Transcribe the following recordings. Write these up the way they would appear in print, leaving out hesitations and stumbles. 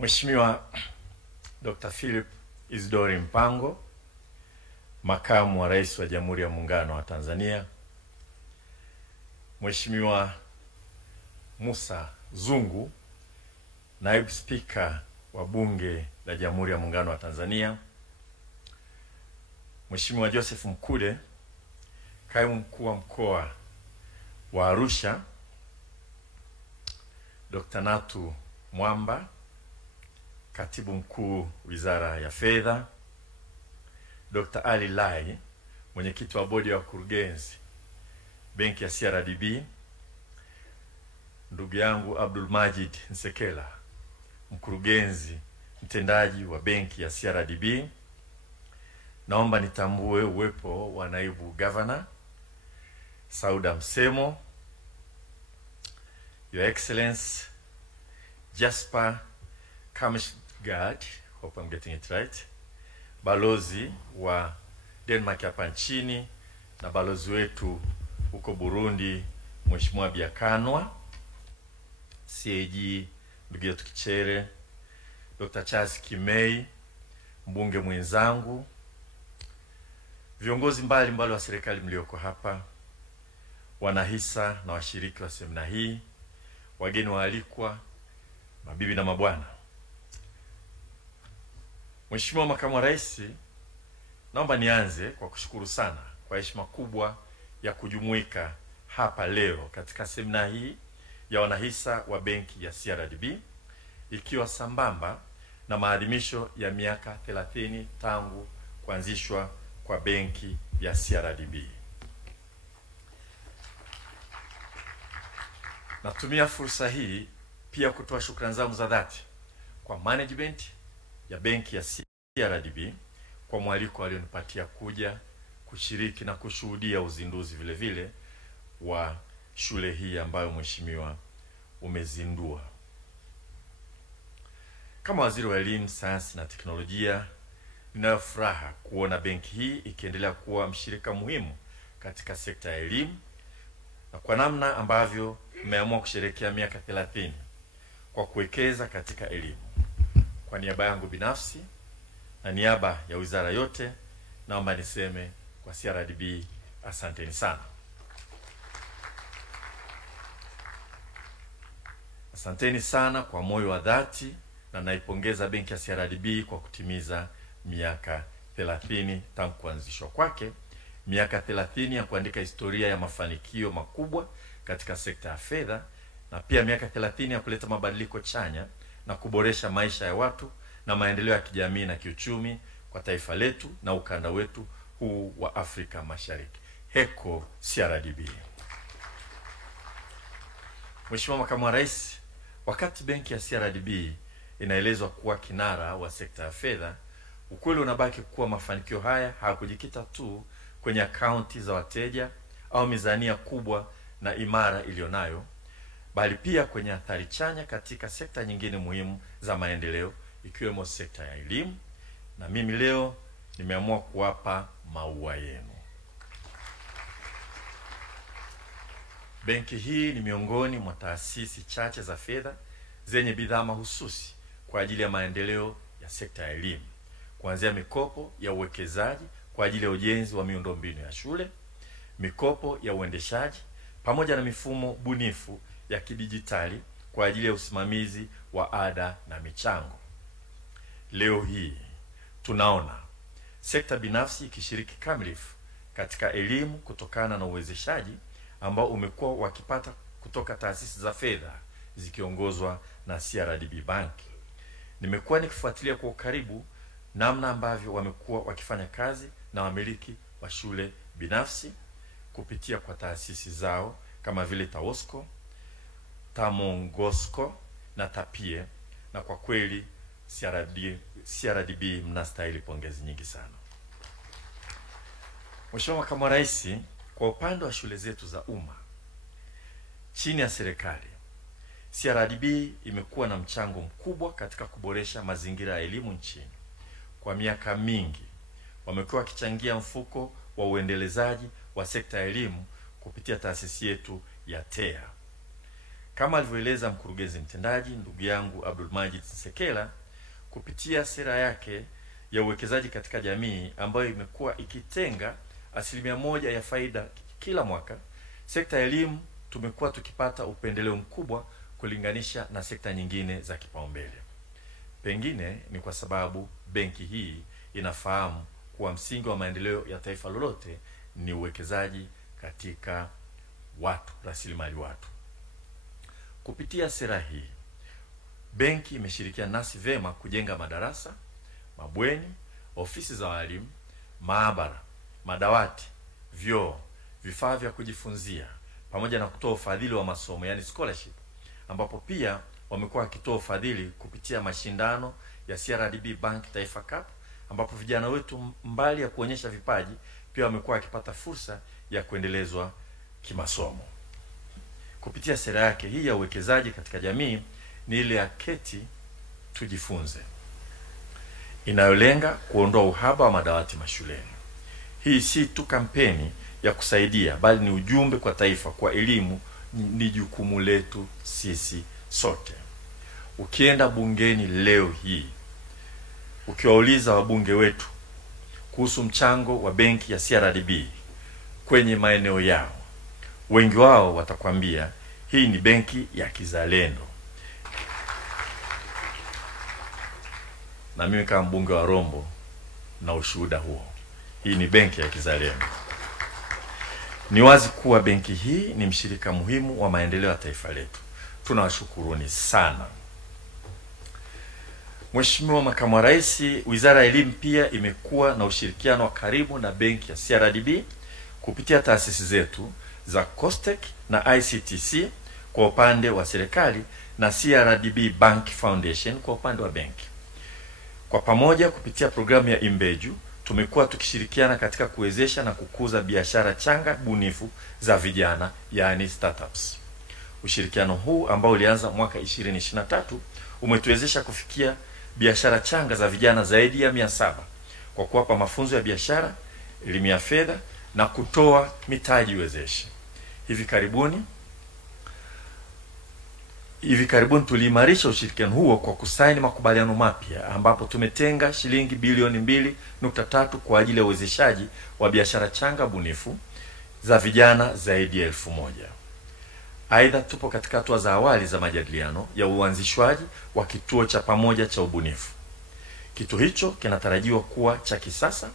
Mheshimiwa Dr. Philip Isidori Mpango, Makamu wa Rais wa Jamhuri ya Muungano wa Tanzania, Mheshimiwa Musa Zungu, Naibu Spika wa Bunge la Jamhuri ya Muungano wa Tanzania, Mheshimiwa Joseph Mkude, Kaimu Mkuu wa Mkoa wa Arusha, Dr. Natu Mwamba, Katibu Mkuu Wizara ya Fedha, Dr. Ali Lai, Mwenyekiti wa Bodi ya Wakurugenzi Benki ya CRDB, ndugu yangu Abdul Majid Nsekela, Mkurugenzi Mtendaji wa Benki ya CRDB. Naomba nitambue uwepo wa Naibu Governor Sauda Msemo, Your Excellency Jasper Kamsgaard, hope I'm getting it right, balozi wa Denmark hapa nchini, na balozi wetu huko Burundi Mheshimiwa Biakanwa, CAG ndugu yetu Kichere, Dr. Charles Kimei, mbunge mwenzangu, viongozi mbalimbali wa serikali mlioko hapa, wanahisa na washiriki wa semina hii, wageni waalikwa, mabibi na mabwana. Mheshimiwa Makamu wa Rais, naomba nianze kwa kushukuru sana kwa heshima kubwa ya kujumuika hapa leo katika semina hii ya wanahisa wa Benki ya CRDB, ikiwa sambamba na maadhimisho ya miaka 30 tangu kuanzishwa kwa Benki ya CRDB. Natumia fursa hii pia kutoa shukrani zangu za dhati kwa management ya Benki ya CRDB kwa mwaliko walionipatia kuja kushiriki na kushuhudia uzinduzi vile vile wa shule hii ambayo mheshimiwa umezindua. Kama Waziri wa Elimu, Sayansi na Teknolojia, ninayo furaha kuona benki hii ikiendelea kuwa mshirika muhimu katika sekta ya elimu, na kwa namna ambavyo mmeamua kusherehekea miaka 30 kwa kuwekeza katika elimu. Kwa niaba yangu binafsi na niaba ya wizara yote, naomba niseme kwa CRDB asanteni sana. Asanteni sana kwa moyo wa dhati, na naipongeza benki ya CRDB kwa kutimiza miaka 30 tangu kuanzishwa kwake, miaka 30 ya kuandika historia ya mafanikio makubwa katika sekta ya fedha, na pia miaka 30 ya kuleta mabadiliko chanya na kuboresha maisha ya watu na maendeleo ya kijamii na kiuchumi kwa taifa letu na ukanda wetu huu wa Afrika Mashariki. Heko CRDB. Mheshimiwa Makamu wa Rais, wakati benki ya CRDB inaelezwa kuwa kinara wa sekta ya fedha, ukweli unabaki kuwa mafanikio haya hayakujikita tu kwenye akaunti za wateja au mizania kubwa na imara ilionayo, bali pia kwenye athari chanya katika sekta nyingine muhimu za maendeleo, ikiwemo sekta ya elimu, na mimi leo nimeamua kuwapa maua yenu. Benki hii ni miongoni mwa taasisi chache za fedha zenye bidhaa mahususi kwa ajili ya maendeleo ya sekta ya elimu, kuanzia mikopo ya uwekezaji kwa ajili ya ujenzi wa miundombinu ya shule, mikopo ya uendeshaji, pamoja na mifumo bunifu ya kidijitali kwa ajili ya usimamizi wa ada na michango. Leo hii tunaona sekta binafsi ikishiriki kamilifu katika elimu kutokana na uwezeshaji ambao umekuwa wakipata kutoka taasisi za fedha zikiongozwa na CRDB Bank. Nimekuwa nikifuatilia kwa ukaribu namna ambavyo wamekuwa wakifanya kazi na wamiliki wa shule binafsi kupitia kwa taasisi zao kama vile Tawosco, Tamongosco na Tapie, na kwa kweli CRDB mnastahili pongezi nyingi sana. Mheshimiwa Makamu wa Rais, kwa upande wa shule zetu za umma chini ya serikali, CRDB imekuwa na mchango mkubwa katika kuboresha mazingira ya elimu nchini. Kwa miaka mingi wamekuwa wakichangia mfuko wa uendelezaji wa sekta ya elimu kupitia taasisi yetu ya TEA. Kama alivyoeleza mkurugenzi mtendaji ndugu yangu Abdulmajid Nsekela, kupitia sera yake ya uwekezaji katika jamii ambayo imekuwa ikitenga 1% ya faida kila mwaka, sekta ya elimu tumekuwa tukipata upendeleo mkubwa kulinganisha na sekta nyingine za kipaumbele. Pengine ni kwa sababu benki hii inafahamu kuwa msingi wa maendeleo ya taifa lolote ni uwekezaji katika watu, rasilimali watu. Kupitia sera hii, benki imeshirikiana nasi vema kujenga madarasa, mabweni, ofisi za walimu, maabara, madawati, vyoo, vifaa vya kujifunzia, pamoja na kutoa ufadhili wa masomo, yani scholarship, ambapo pia wamekuwa wakitoa ufadhili kupitia mashindano ya CRDB Bank Taifa Cup, ambapo vijana wetu mbali ya kuonyesha vipaji pia wamekuwa wakipata fursa ya kuendelezwa kimasomo. Kupitia sera yake hii ya uwekezaji katika jamii ni ile ya Keti Tujifunze, inayolenga kuondoa uhaba wa madawati mashuleni. Hii si tu kampeni ya kusaidia, bali ni ujumbe kwa taifa kwa elimu ni jukumu letu sisi sote. Ukienda bungeni leo hii, ukiwauliza wabunge wetu kuhusu mchango wa benki ya CRDB kwenye maeneo yao, wengi wao watakwambia hii ni benki ya kizalendo. Na mimi kama mbunge wa Rombo na ushuhuda huo, hii ni benki ya kizalendo. Ni wazi kuwa benki hii ni mshirika muhimu wa maendeleo ya taifa letu. Tunawashukuruni sana. Mheshimiwa Makamu wa Rais, Wizara ya Elimu pia imekuwa na ushirikiano wa karibu na benki ya CRDB kupitia taasisi zetu za COSTECH na ICTC kwa upande wa serikali na CRDB Bank Foundation kwa upande wa benki. Kwa pamoja kupitia programu ya Imbeju tumekuwa tukishirikiana katika kuwezesha na kukuza biashara changa bunifu za vijana, yani startups. Ushirikiano huu ambao ulianza mwaka 2023 umetuwezesha kufikia biashara changa za vijana zaidi ya 700 kwa kuwapa mafunzo ya biashara, elimu ya fedha na kutoa mitaji wezeshi. Hivi karibuni tuliimarisha ushirikiano huo kwa kusaini makubaliano mapya ambapo tumetenga shilingi bilioni 2.3 kwa ajili ya uwezeshaji wa biashara changa bunifu za vijana zaidi ya 1000. Aidha, tupo katika hatua za awali za majadiliano ya uanzishwaji wa kituo cha pamoja cha ubunifu. Kituo hicho kinatarajiwa kuwa cha kisasa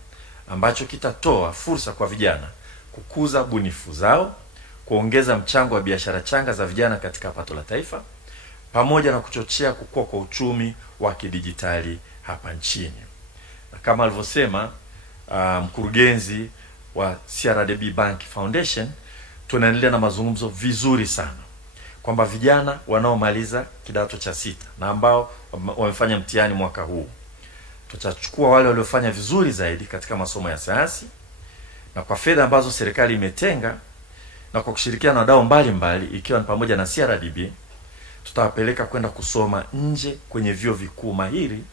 ambacho kitatoa fursa kwa vijana kukuza bunifu zao, kuongeza mchango wa biashara changa za vijana katika pato la taifa, pamoja na kuchochea kukua kwa uchumi wa kidijitali hapa nchini. Na kama alivyosema mkurugenzi wa CRDB Bank Foundation, tunaendelea na mazungumzo vizuri sana kwamba vijana wanaomaliza kidato cha 6 na ambao wamefanya mtihani mwaka huu, tutachukua wale waliofanya vizuri zaidi katika masomo ya sayansi, na kwa fedha ambazo serikali imetenga na kwa kushirikiana na wadau mbalimbali ikiwa ni pamoja na CRDB, tutawapeleka kwenda kusoma nje kwenye vyuo vikuu mahiri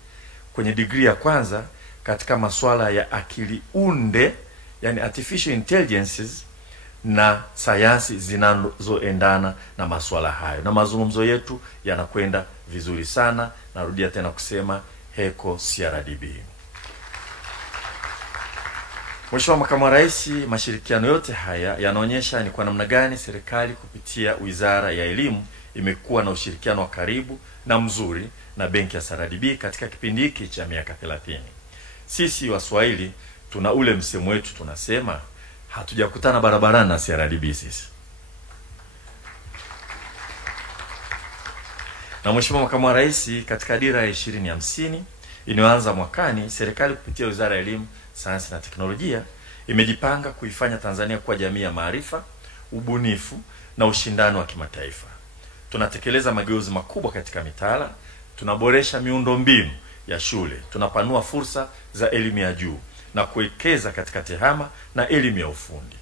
kwenye degree ya kwanza katika masuala ya akili unde, yani artificial intelligences, na sayansi zinazoendana na masuala hayo. Na mazungumzo yetu yanakwenda vizuri sana. Narudia tena kusema heko CRDB. Mheshimiwa Makamu wa Rais, mashirikiano yote haya yanaonyesha ni kwa namna gani serikali kupitia Wizara ya Elimu imekuwa na ushirikiano wa karibu na mzuri na benki ya CRDB katika kipindi hiki cha miaka 30. Sisi Waswahili tuna ule msemo wetu, tunasema hatujakutana barabarani na CRDB sisi. Na Mheshimiwa Makamu wa Rais, katika dira ya 2050 inayoanza mwakani, serikali kupitia Wizara ya Elimu, Sayansi na Teknolojia imejipanga kuifanya Tanzania kuwa jamii ya maarifa, ubunifu na ushindani wa kimataifa. Tunatekeleza mageuzi makubwa katika mitaala, tunaboresha miundombinu ya shule, tunapanua fursa za elimu ya juu na kuwekeza katika tehama na elimu ya ufundi.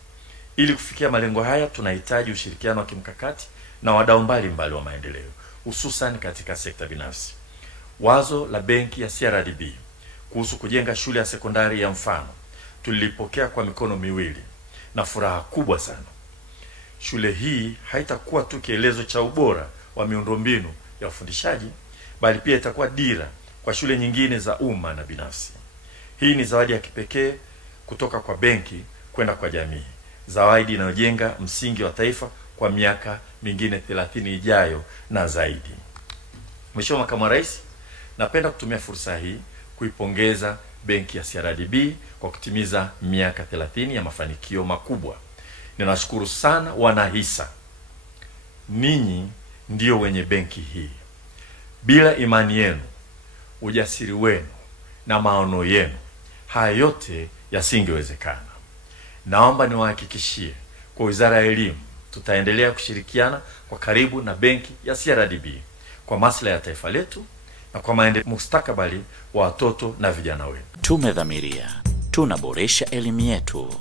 Ili kufikia malengo haya, tunahitaji ushirikiano wa kimkakati na wadau mbalimbali wa maendeleo, hususan katika sekta binafsi. Wazo la benki ya CRDB kuhusu kujenga shule ya sekondari ya mfano tulipokea kwa mikono miwili na furaha kubwa sana. Shule hii haitakuwa tu kielezo cha ubora wa miundombinu ya ufundishaji, bali pia itakuwa dira kwa shule nyingine za umma na binafsi. Hii ni zawadi ya kipekee kutoka kwa benki kwenda kwa jamii, zawadi inayojenga msingi wa taifa kwa miaka mingine 30 ijayo na zaidi. Mheshimiwa Makamu wa Rais, napenda kutumia fursa hii kuipongeza benki ya CRDB kwa kutimiza miaka 30 ya mafanikio makubwa. Ninashukuru sana wanahisa. Ninyi ndio wenye benki hii. Bila imani yenu, ujasiri wenu na maono yenu, haya yote yasingewezekana. Naomba niwahakikishie kwa Wizara ya Elimu tutaendelea kushirikiana kwa karibu na benki ya CRDB kwa maslahi ya taifa letu na kwa maendeleo mustakabali wa watoto na vijana wetu. Tumedhamiria, tunaboresha elimu yetu.